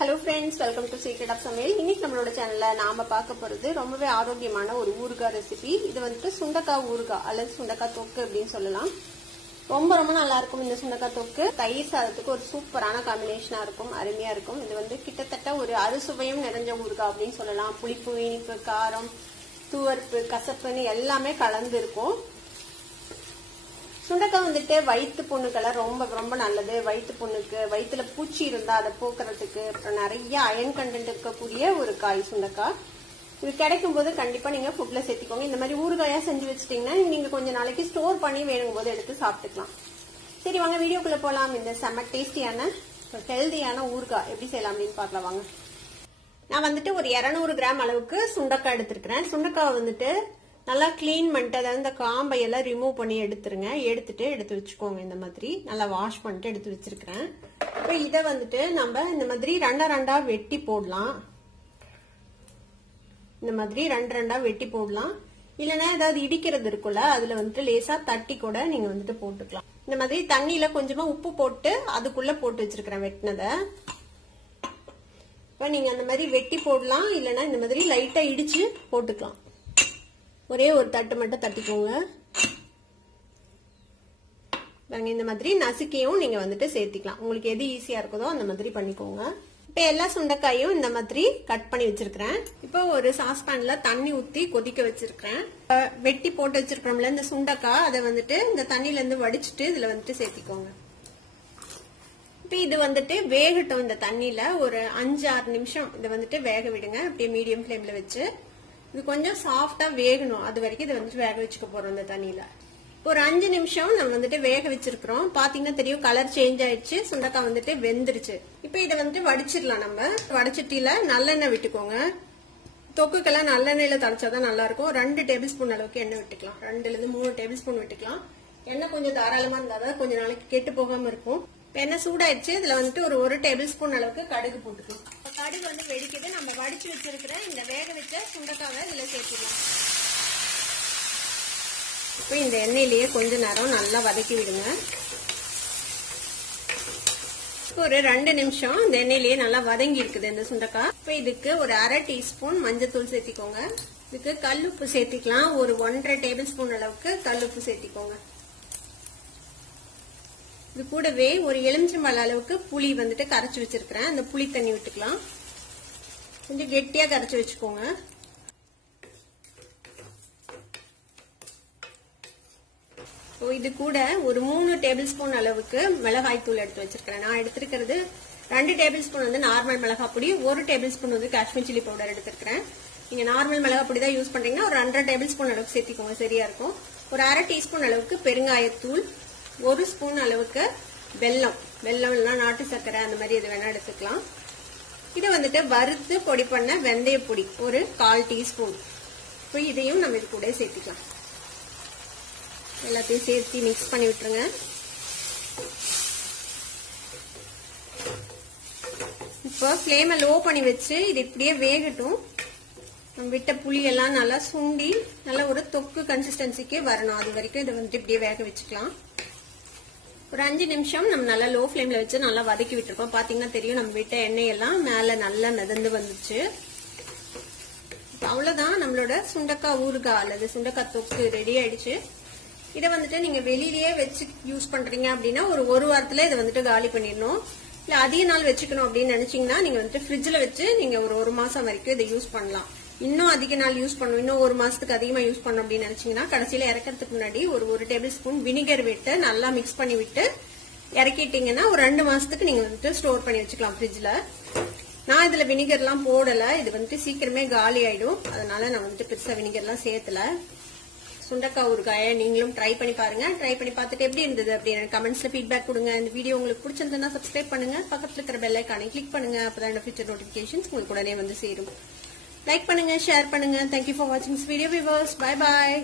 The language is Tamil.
Hello friends, welcome to Secret of Samayal. இன்னைக்கு நம்மளோட சேனல்ல நாம பார்க்க போறது ரொம்பவே ஆரோக்கியமான ஒரு ஊறுகாய் ரெசிபி. இது வந்து சுண்டக்காய் ஊறுகாய் அல்லது சுண்டக்காய் தொக்கு அப்படினு சொல்லலாம். ரொம்ப நல்லா இருக்கும் இந்த சுண்டக்காய் தொக்கு. தயிர் சாதத்துக்கு ஒரு சூப்பரான காம்பினேஷனா இருக்கும், அருமையா இருக்கும். இது வந்து கிட்டத்தட்ட ஒரு அறுசுவையும் நிறைஞ்ச ஊறுகாய் அப்படினு சொல்லலாம். புளிப்பு, இனிப்பு, காரம், துவர்ப்பு, கசப்புன்னு எல்லாமே கலந்து இருக்கும். சுண்டக்காய் வந்துட்டு வயிற்று புண்ணுக்கெல்லாம் ரொம்ப நல்லது. வயிற்று புண்ணுக்கு, வயிற்றுல பூச்சி இருந்தா அதை போக்குறதுக்கு, அப்புறம் நிறைய அயன் கண்டென்ட் இருக்கக்கூடிய ஒரு காய் சுண்டக்காய். இது கிடைக்கும் போது கண்டிப்பா நீங்க ஃபுட்ல சேர்த்திக்கோங்க. இந்த மாதிரி ஊறுகாயா செஞ்சு வச்சிட்டீங்கன்னா நீங்க கொஞ்ச நாளைக்கு ஸ்டோர் பண்ணி வேணும் போது எடுத்து சாப்பிட்டுக்கலாம். சரி வாங்க வீடியோக்குள்ள போலாம். இந்த செம்ம டேஸ்டியான ஹெல்தியான ஊறுகாய் எப்படி செய்யலாம் அப்படின்னு பார்க்கலாம் வாங்க. நான் வந்துட்டு ஒரு 200 கிராம் அளவுக்கு சுண்டக்காய் எடுத்திருக்கிறேன். சுண்டக்காய் வந்துட்டு நல்லா கிளீன் பண்ணிட்டு, அதாவது இந்த காம்பை எல்லாம் ரிமூவ் பண்ணி எடுத்துருங்க. எடுத்து வச்சுக்கோங்க. இந்த மாதிரி நல்லா வாஷ் பண்ணிட்டு எடுத்து வச்சிருக்கிறேன். இப்போ இதை வந்துட்டு நம்ம இந்த மாதிரி ரெண்டா வெட்டி போடலாம். இந்த மாதிரி ரெண்டா வெட்டி போடலாம். இல்லைன்னா ஏதாவது இடிக்கிறது இருக்குல்ல, அதுல வந்துட்டு லேசா தட்டி கூட நீங்க வந்துட்டு போட்டுக்கலாம். இந்த மாதிரி தண்ணியில கொஞ்சமா உப்பு போட்டு அதுக்குள்ள போட்டு வச்சிருக்கிறேன் வெட்டினதை. இப்ப நீங்க அந்த மாதிரி வெட்டி போடலாம், இல்லைன்னா இந்த மாதிரி லைட்டா இடிச்சு போட்டுக்கலாம். ஒரே ஒரு தட்டு மட்டும் தட்டிக்கோங்க. இந்த மாதிரி நசுக்கியும் நீங்க வந்துட்டு சேர்த்திக்கலாம். உங்களுக்கு எது ஈஸியா இருக்குதோ அந்த மாதிரி பண்ணிக்கோங்க. இப்ப எல்லா சுண்டைக்காயும் இந்த மாதிரி கட் பண்ணி வச்சிருக்கிறேன். இப்போ ஒரு சாஸ்பேன்ல தண்ணி ஊத்தி கொதிக்க வச்சிருக்கிறேன். வெட்டி போட்டு வச்சிருக்கிறோம்ல இந்த சுண்டைக்காய், அதை வந்துட்டு இந்த தண்ணில இருந்து வடிச்சிட்டு இதுல வந்துட்டு சேர்த்திக்கோங்க. இப்ப இது வந்துட்டு வேகட்டும். இந்த தண்ணியில ஒரு 5-6 நிமிஷம் இதை வந்துட்டு வேக விடுங்க. அப்படியே மீடியம் ஃபிளேம்ல வச்சு இது கொஞ்சம் சாஃப்டா வேகணும். அது வரைக்கும் இதை வந்துட்டு வேக வச்சுக்க போறோம். இந்த தண்ணியில ஒரு 5 நிமிஷம் நம்ம வந்துட்டு வேக வச்சிருக்கிறோம். பாத்தீங்கன்னா தெரியும், கலர் சேஞ்ச் ஆயிடுச்சு. சுண்டக்காய் வந்துட்டு வெந்துருச்சு. இப்ப இதை வந்துட்டு வடிச்சிடலாம். நம்ம வடிச்சட்டில நல்லெண்ணெய் விட்டுக்கோங்க. தொக்குக்கெல்லாம் நல்லெண்ணெயில தளிச்சாதான் நல்லா இருக்கும். 2 டேபிள் ஸ்பூன் அளவுக்கு எண்ணெய் விட்டுக்கலாம். 2-3 டேபிள் ஸ்பூன் விட்டுக்கலாம். எண்ணெய் கொஞ்சம் தாராளமா இருந்தாதான் கொஞ்ச நாளைக்கு கெட்டு போகாம இருக்கும். இப்ப எண்ணெய் சூடாயிடுச்சு. இதுல வந்துட்டு ஒரு டேபிள் ஸ்பூன் அளவுக்கு கடுகு போட்டுக்கலாம். கடுகு வந்து வெடிக்குது. நம்ம வடிச்சு வச்சிருக்கிற இந்த வேக வச்ச சுண்டக்காவை இதுல சேர்த்துக்கலாம். இப்ப இந்த எண்ணெயிலேயே கொஞ்ச நேரம் நல்லா வதக்கி விடுங்க. ஒரு 2 நிமிஷம் இந்த எண்ணெயிலேயே நல்லா வதங்கி இருக்குது இந்த சுண்டக்காய். இப்ப இதுக்கு ஒரு 1/2 டீஸ்பூன் மஞ்சத்தூள் சேர்த்திக்கோங்க. இதுக்கு கல்லுப்பு சேர்த்திக்கலாம். ஒரு 1.5 டேபிள் ஸ்பூன் அளவுக்கு கல்லுப்பு சேர்த்திக்கோங்க. இது கூடவே ஒரு எலுமிச்சம்பழ அளவுக்கு புளி வந்துட்டு கரைச்சு வச்சிருக்கிறேன். அந்த புளி தண்ணி விட்டுக்கலாம். கொஞ்சம் கெட்டியா கரைச்சு வச்சுக்கோங்க. இது கூட ஒரு 3 டேபிள் ஸ்பூன் அளவுக்கு மிளகாய் தூள் எடுத்து வச்சிருக்கிறேன். நான் எடுத்திருக்கிறது 2 டேபிள் ஸ்பூன் வந்து நார்மல் மிளகாய் பொடி, 1 டேபிள் ஸ்பூன் வந்து காஷ்மீர் சில்லி பவுடர் எடுத்திருக்கிறேன். நீங்க நார்மல் மிளகாய் பொடி தான் யூஸ் பண்றீங்கன்னா ஒரு 1/2 டேபிள் ஸ்பூன் அளவுக்கு சேர்த்திக்கோங்க, சரியா இருக்கும். ஒரு 1/2 டீஸ்பூன் அளவுக்கு பெருங்காயத்தூள், 1 ஸ்பூன் அளவுக்கு வெல்லம் இல்லைன்னா நாட்டு சர்க்கரை அந்த மாதிரி எது வேணா எடுத்துக்கலாம். இதை வந்துட்டு வறுத்து பொடி பண்ண வெந்தய பொடி ஒரு 1/4 டீஸ்பூன். இப்போ இதையும் நம்ம இது கூட சேர்த்துக்கலாம். எல்லாத்தையும் சேர்த்து மிக்ஸ் பண்ணி விட்டுருங்க. இப்போ ஃப்ளேமை லோ பண்ணி வச்சு இது இப்படியே வேகட்டும். நம்ம விட்ட புளி எல்லாம் நல்லா சுண்டி நல்லா ஒரு தொக்கு கன்சிஸ்டன்சிக்கு வரணும். அது வரைக்கும் இதை வந்துட்டு இப்படியே வேக வச்சுக்கலாம். ஒரு 5 நிமிஷம் நம்ம நல்லா லோ ஃபிளேம்ல வச்சு நல்லா வதக்கி விட்டுருக்கோம். பாத்தீங்கன்னா தெரியும், நம்ம விட்ட எண்ணெய் எல்லாம் மேல நல்லா மிதந்து வந்துச்சு. அவ்வளவுதான், நம்மளோட சுண்டக்காய் ஊறுகாய் அல்லது சுண்டக்காய் தொக்கு ரெடி ஆயிடுச்சு. இதை வந்துட்டு நீங்க வெளியிலேயே வச்சு யூஸ் பண்றீங்க அப்படின்னா ஒரு வாரத்துல இதை வந்துட்டு காலி பண்ணிடணும். இல்ல அதிக நாள் வச்சுக்கணும் அப்படின்னு நினைச்சீங்கன்னா நீங்க வந்துட்டு ஃப்ரிட்ஜ்ல வச்சு நீங்க ஒரு மாசம் வரைக்கும் இதை யூஸ் பண்ணலாம். இன்னும் அதிக நாள் யூஸ் பண்ணணும், இன்னும் 1 மாசத்துக்கு அதிகமா யூஸ் பண்ணணும் அப்படின்னு நினைச்சீங்கன்னா கடைசியில இறக்கிறதுக்கு முன்னாடி ஒரு டேபிள் ஸ்பூன் வினிகர் விட்டு நல்லா மிக்ஸ் பண்ணி விட்டு இறக்கிட்டீங்கன்னா ஒரு 2 மாசத்துக்கு நீங்க வந்துட்டு ஸ்டோர் பண்ணி வச்சுக்கலாம் ஃப்ரிட்ஜ்ல. நான் இதுல வினிகர் எல்லாம் போடல. இது வந்துட்டு சீக்கிரமே காலி ஆயிடும். அதனால நான் வந்துட்டு பெருசா வினிகர் எல்லாம் சேர்த்தல. சுண்டக்காய் ஊறுகாயை நீங்களும் ட்ரை பண்ணி பாருங்க. ட்ரை பண்ணி பார்த்துட்டு எப்படி இருந்தது அப்படின்னு கமெண்ட்ஸ்ல ஃபீட்பேக் கொடுங்க. இந்த வீடியோ உங்களுக்கு பிடிச்சிருந்தா சப்ஸ்கிரைப் பண்ணுங்க. பக்கத்துல இருக்கிற பெல் ஐகானை கிளிக் பண்ணுங்க. அப்பதான் ஃபியூச்சர் நோட்டிபிகேஷன்ஸ் உங்களுக்கு உடனே வந்து சேரும். லைக் பண்ணுங்க, ஷேர் பண்ணுங்க. Thank you for watching this video viewers. Bye bye.